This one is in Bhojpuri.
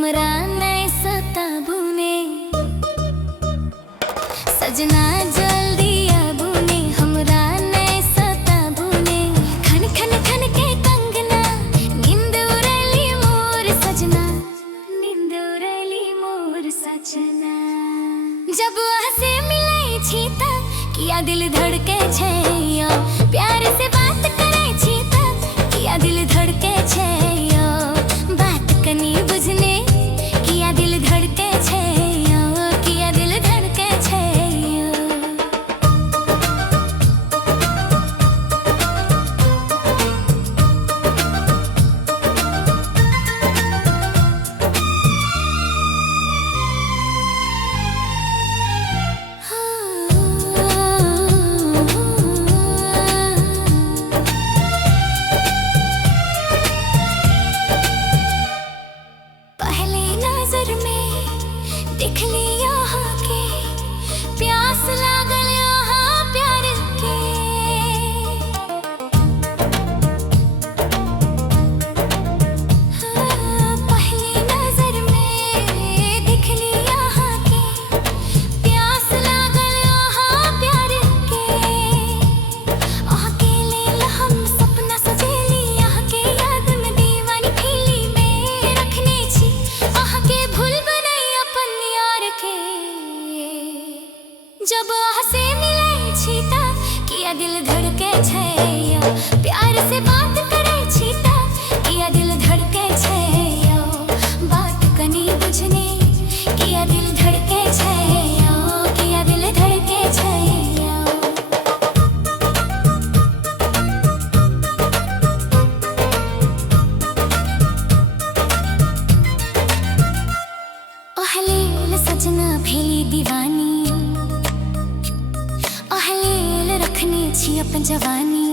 हमरा नहीं सताबुने सजना जल्दी आबुने हमरा नहीं सताबुने खन खन खन के कंगना नींद उड़ैली मोर सजना नींद उड़ैली मोर सजना जब हसे मिलै छी त किया दिल धड़के छै यो प्यार से बात करै छी त किया दिल धड़के छै यो बात कनी बुझने किया दिल धड़के छै यो किया दिल धड़के छै यो पहली नजर में देख लिया के प्यास लागल यहाँ प्यार के पहली नजर में देख लिया के प्यास लागल यहाँ प्यार के अकेले हम सपना सजेली यहाँ के याद में दीवानी खिली में रखने छी के भूल बनाई अपन यार के जब हसे मिलै छी त किया दिल धड़के छै यो प्यार से बात करै छी त किया दिल धड़के छै यो बात कनी बुझने किया दिल धड़के छै यो किया दिल धड़के छै यो अहलेल सजना भेली दीवानी अहलेल रखने छी अपन जवानी